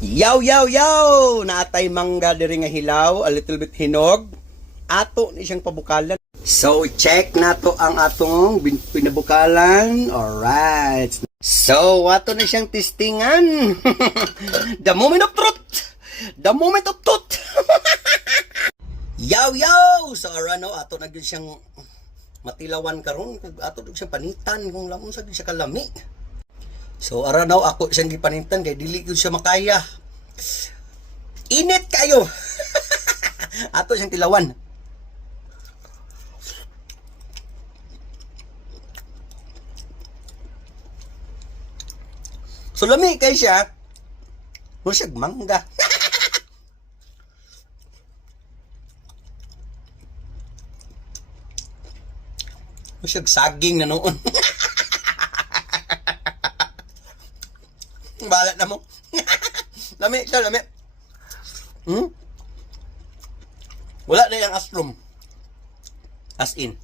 Yaw, yaw, yaw! Naatay mangga diri nga hilaw, a little bit hinog. Ato ni siyang pabukalan. So, check na to ang atong pinabukalan. Alright. So, ato na siyang testingan. The moment of truth! The moment of truth! Yaw, yaw! So, no, ato na gyud siyang matilawan karon, ato na siyang panitan kung lamon sa siya kalami. So, aranaw ako siyang gipanitan kay dili gyud siya makaya. Init kayo. Ato siyang tilawan. So, lami kay siya. Mo siya mangga. Mo siya saging na noon. Balat na mo. Lami siya, lami. Wala na yung astrum. As in.